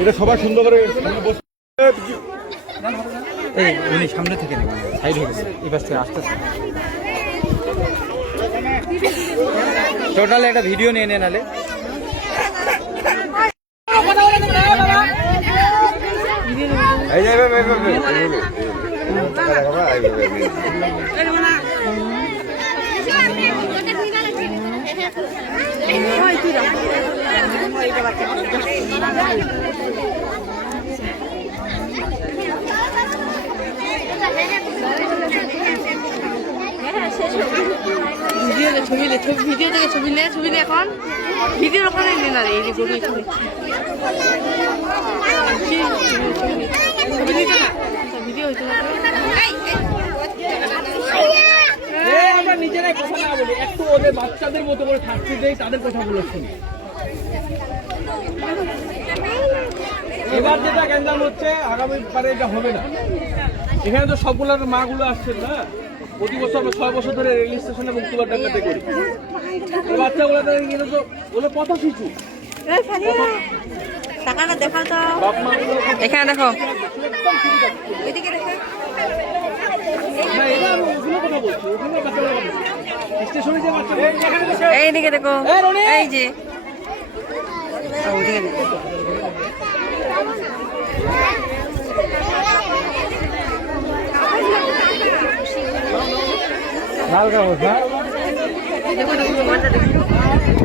এটা সবার সুন্দর করে উনি সামনে থেকে নেবেন, সাইড হয়ে গেছে, এই পাশ থেকে আসতেছে। টোটাল একটা ভিডিও নিয়ে নেন নালে। ভিডিও থেকে ছবি নে এখন ভিডিওর ওখানে নে না রে, এই যে ছবি নিতে না ভিডিও হইতে না। আমরা নিজেরাই কথা না বলি, একটু ওদের বাচ্চাদের মতো করে থাকতে দেই, তাদের কথাগুলো শুনি। এবার যেটা গ্যাঞ্জাম হচ্ছে, আগামী পারে এটা হবে না। এখানে তো সবগুলোর মাগুলো আসছেন না, প্রতি বছর আমরা 6 বছর ধরে রেল স্টেশনে মুক্তিবার ডাকাতে করি। বাচ্চাগুলো তো ওগুলো কত শিশু, টাকাটা দেখাও তো, বাপ মা এখানে দেখো, এইদিকে দেখো, এই যে লাল কাগজ, হ্যাঁ। দেখো